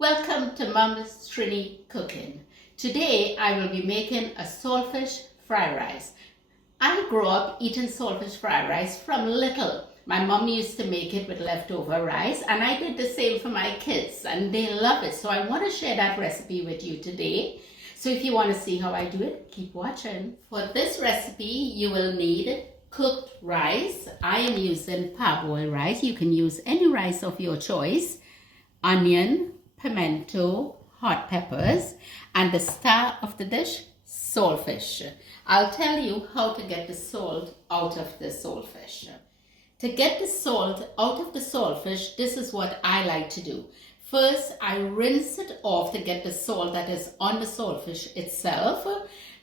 Welcome to Mama's Trini Cooking. Today I will be making a saltfish fried rice. I grew up eating saltfish fried rice from little. My mom used to make it with leftover rice and I did the same for my kids and they love it. So I want to share that recipe with you today. So if you want to see how I do it, keep watching. For this recipe you will need cooked rice. I am using parboiled rice. You can use any rice of your choice. Onion, pimento, hot peppers, and the star of the dish, saltfish. I'll tell you how to get the salt out of the saltfish. To get the salt out of the saltfish, this is what I like to do. First, I rinse it off to get the salt that is on the saltfish itself.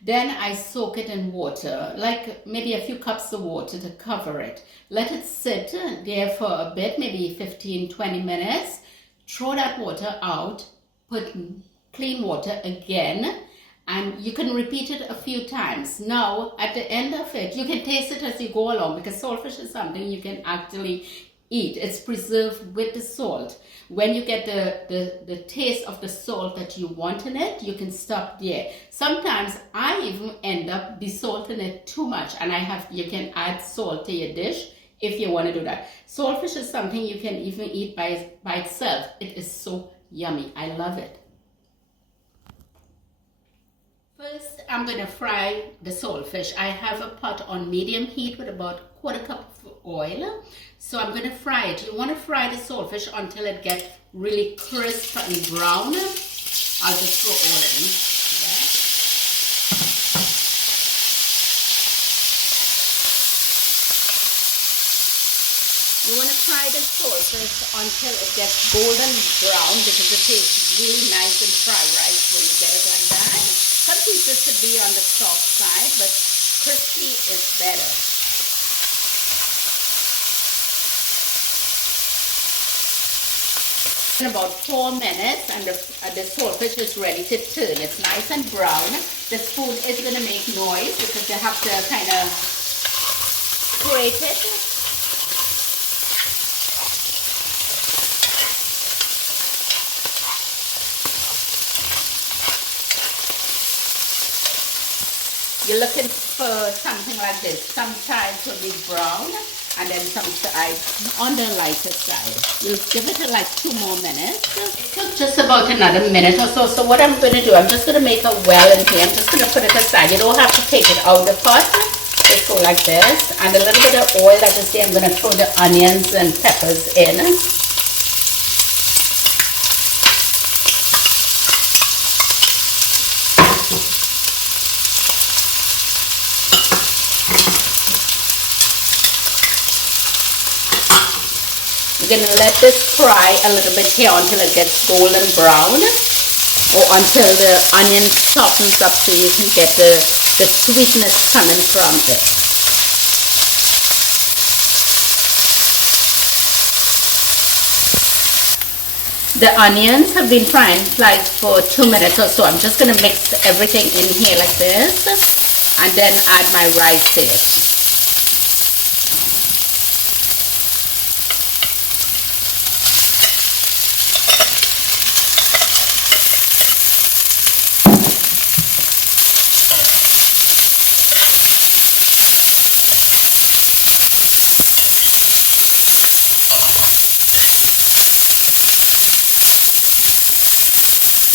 Then I soak it in water, like maybe a few cups of water to cover it. Let it sit there for a bit, maybe 15-20 minutes. Throw that water out, put clean water again, and you can repeat it a few times. Now, at the end of it, you can taste it as you go along because saltfish is something you can actually eat. It's preserved with the salt. When you get the taste of the salt that you want in it, you can stop there. Sometimes I even end up desalting it too much, and you can add salt to your dish if you want to do that. Saltfish is something you can even eat by itself. It is so yummy. I love it. First, I'm going to fry the saltfish. I have a pot on medium heat with about 1/4 cup of oil. So I'm going to fry it. You want to fry the saltfish until it gets really crisp and brown. I'll just throw all in. You want to fry the saltfish until it gets golden brown because it tastes really nice in fried rice when you get it like that. Some pieces should be on the soft side, but crispy is better. In about 4 minutes and the saltfish is ready to turn. It's nice and brown. The spoon is going to make noise because you have to kind of scrape it. You're looking for something like this. Some sides will be brown and then some sides on the lighter side. You'll give it like 2 more minutes. It took just about another minute or so. So what I'm going to do, I'm just going to make a well in here. I'm just going to put it aside. You don't have to take it out of the pot. Just go like this. And a little bit of oil that is there, I'm going to throw the onions and peppers in. You're going to let this fry a little bit here until it gets golden brown or until the onion softens up so you can get the sweetness coming from it. The onions have been frying like for 2 minutes or so. I'm just going to mix everything in here like this and then add my rice to it.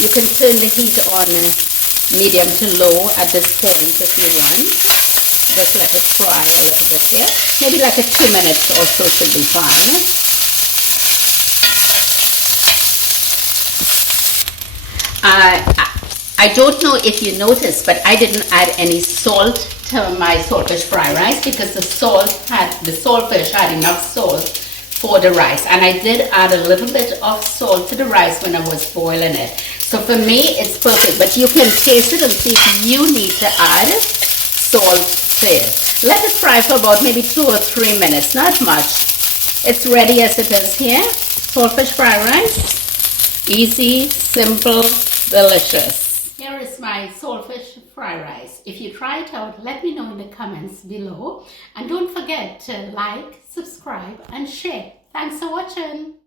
You can turn the heat on medium to low at this point if you want. Just let it fry a little bit here. Maybe like 2 minutes or so should be fine. I don't know if you noticed, but I didn't add any salt to my saltfish fried rice because the saltfish had enough salt for the rice, and I did add a little bit of salt to the rice when I was boiling it. So for me it's perfect, but you can taste it and see if you need to add salt to it. Let it fry for about maybe 2 or 3 minutes, not much. It's ready as it is here. Saltfish fried rice. Easy, simple, delicious. Here is my saltfish fried rice. If you try it out, let me know in the comments below. And don't forget to like, subscribe and share. Thanks for watching.